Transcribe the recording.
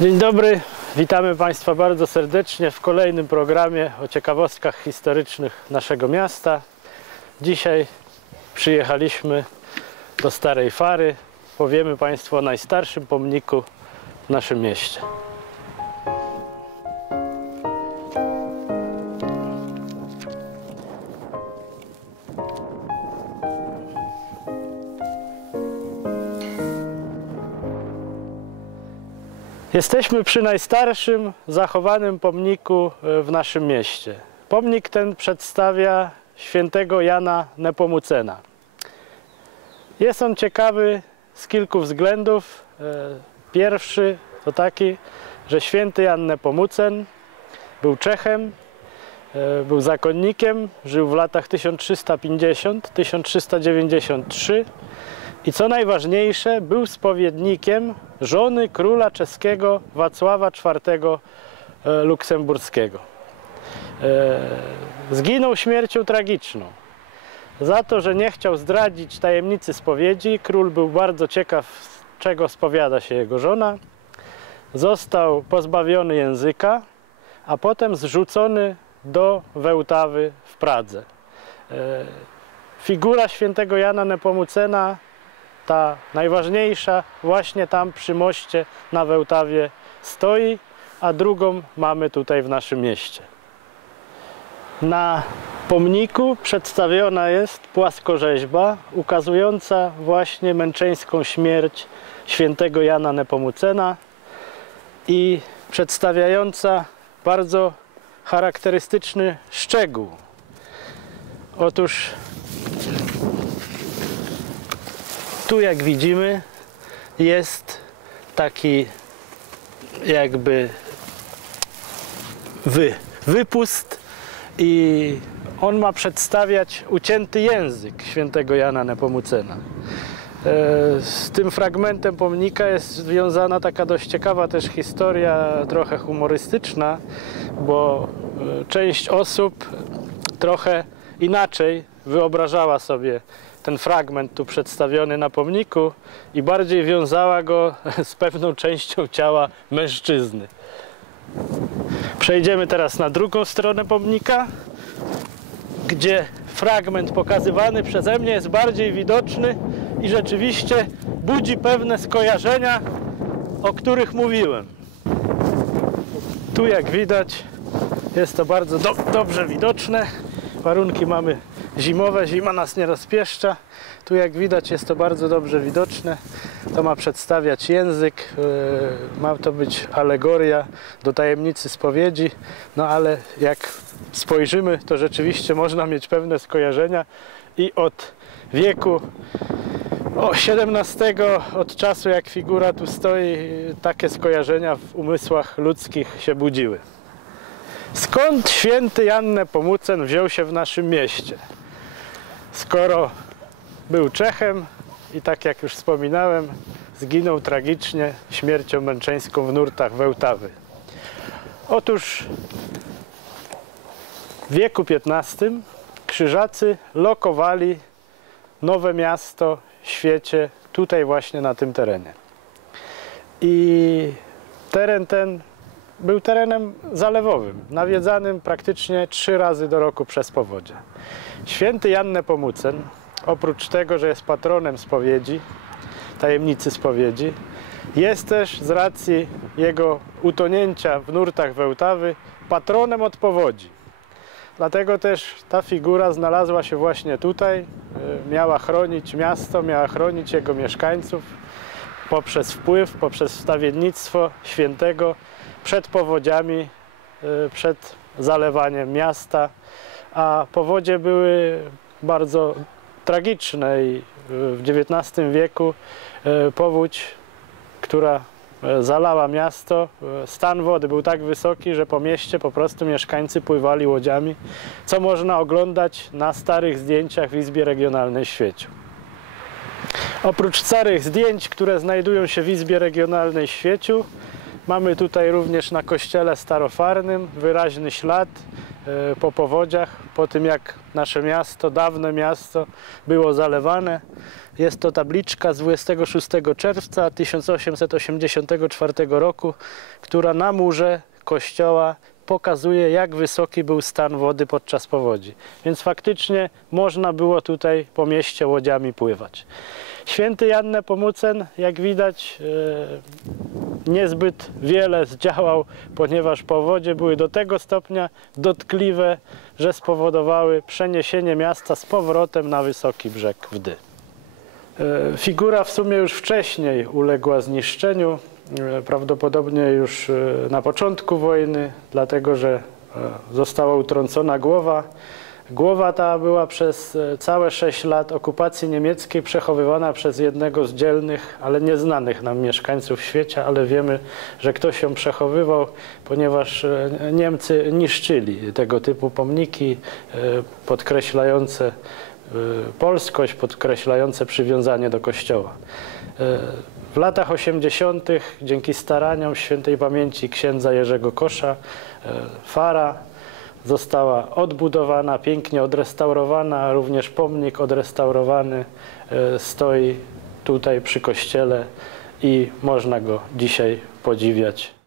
Dzień dobry, witamy Państwa bardzo serdecznie w kolejnym programie o ciekawostkach historycznych naszego miasta. Dzisiaj przyjechaliśmy do Starej Fary. Powiemy Państwu o najstarszym pomniku w naszym mieście. Jesteśmy przy najstarszym zachowanym pomniku e, w naszym mieście. Pomnik ten przedstawia świętego Jana Nepomucena. Jest on ciekawy z kilku względów. E, Pierwszy to taki, że święty Jan Nepomucen był Czechem, e, był zakonnikiem, żył w latach 1350-1393 i co najważniejsze, był spowiednikiem żony króla czeskiego Wacława IV e, Luksemburskiego. E, Zginął śmiercią tragiczną. Za to, że nie chciał zdradzić tajemnicy spowiedzi, król był bardzo ciekaw, czego spowiada się jego żona. Został pozbawiony języka, a potem zrzucony do Wełtawy w Pradze. E, Figura świętego Jana Nepomucena ta najważniejsza właśnie tam przy moście na Wełtawie stoi, a drugą mamy tutaj w naszym mieście. Na pomniku przedstawiona jest płaskorzeźba ukazująca właśnie męczeńską śmierć świętego Jana Nepomucena i przedstawiająca bardzo charakterystyczny szczegół. Otóż tu jak widzimy jest taki jakby wy, wypust i on ma przedstawiać ucięty język świętego Jana Nepomucena. E, z tym fragmentem pomnika jest związana taka dość ciekawa też historia, trochę humorystyczna, bo e, część osób trochę inaczej wyobrażała sobie ten fragment tu przedstawiony na pomniku i bardziej wiązała go z pewną częścią ciała mężczyzny. Przejdziemy teraz na drugą stronę pomnika, gdzie fragment pokazywany przeze mnie jest bardziej widoczny i rzeczywiście budzi pewne skojarzenia, o których mówiłem. Tu jak widać jest to bardzo do dobrze widoczne. Warunki mamy zimowe, zima nas nie rozpieszcza. Tu jak widać jest to bardzo dobrze widoczne. To ma przedstawiać język, yy, ma to być alegoria do tajemnicy spowiedzi, no ale jak spojrzymy, to rzeczywiście można mieć pewne skojarzenia i od wieku o, XVII, od czasu jak figura tu stoi, takie skojarzenia w umysłach ludzkich się budziły. Skąd święty Jan Nepomucen wziął się w naszym mieście? Skoro był Czechem i tak jak już wspominałem, zginął tragicznie śmiercią męczeńską w nurtach Wełtawy. Otóż w wieku XV krzyżacy lokowali nowe miasto w świecie tutaj właśnie na tym terenie. I teren ten był terenem zalewowym, nawiedzanym praktycznie trzy razy do roku przez powodzie. Święty Jan Nepomucen, oprócz tego, że jest patronem spowiedzi, tajemnicy spowiedzi, jest też z racji jego utonięcia w nurtach Wełtawy patronem od powodzi. Dlatego też ta figura znalazła się właśnie tutaj, e, miała chronić miasto, miała chronić jego mieszkańców poprzez wpływ, poprzez wstawiennictwo świętego przed powodziami, y, przed zalewaniem miasta, a powodzie były bardzo tragiczne i w XIX wieku y, powódź, która y, zalała miasto, stan wody był tak wysoki, że po mieście po prostu mieszkańcy pływali łodziami, co można oglądać na starych zdjęciach w Izbie Regionalnej Świeciu. Oprócz starych zdjęć, które znajdują się w Izbie Regionalnej Świeciu, Mamy tutaj również na kościele starofarnym wyraźny ślad e, po powodziach, po tym jak nasze miasto, dawne miasto było zalewane. Jest to tabliczka z 26 czerwca 1884 roku, która na murze kościoła pokazuje, jak wysoki był stan wody podczas powodzi. Więc faktycznie można było tutaj po mieście łodziami pływać. Święty Jan Nepomucen, jak widać, e, niezbyt wiele zdziałał, ponieważ powodzie były do tego stopnia dotkliwe, że spowodowały przeniesienie miasta z powrotem na wysoki brzeg Wdy. E, Figura w sumie już wcześniej uległa zniszczeniu, e, prawdopodobnie już e, na początku wojny, dlatego że została utrącona głowa. Głowa ta była przez e, całe 6 lat okupacji niemieckiej przechowywana przez jednego z dzielnych, ale nieznanych nam mieszkańców świata, ale wiemy, że ktoś ją przechowywał, ponieważ e, Niemcy niszczyli tego typu pomniki e, podkreślające polskość, podkreślające przywiązanie do kościoła. W latach 80. dzięki staraniom świętej pamięci księdza Jerzego Kosza Fara została odbudowana, pięknie odrestaurowana, również pomnik odrestaurowany e, stoi tutaj przy kościele i można go dzisiaj podziwiać